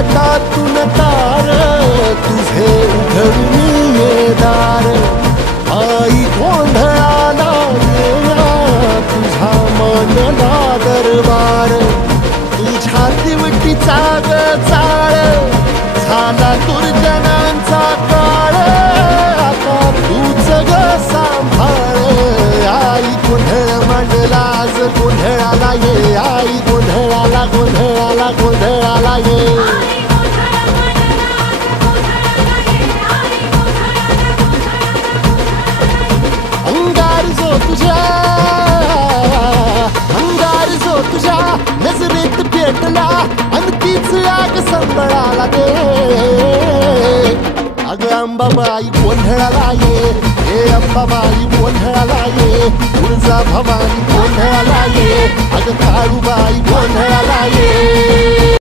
घटातून तार तुझे उघडून ये दार आई गोंधळाला येया तुझा मनला दरबार तुझ्या दिवटीचा ग चाळ झाला दुर्जनांचा काळ आता तूच ग सांभाळ आई गोंधळ मांडला आज गोंधळाला ये आई गोंधळाला गोंधळाला गोंधळाला ये अंगार जो तुझ्या नजरेत पेटला आणि तीच आग संबळाला दे अगं अंबाबाई गोंधळाला ये हे अंबाबाई गोंधळाला ये तुळजा भवानी गोंधळाला ये अगं काळूबाई गोंधळाला ये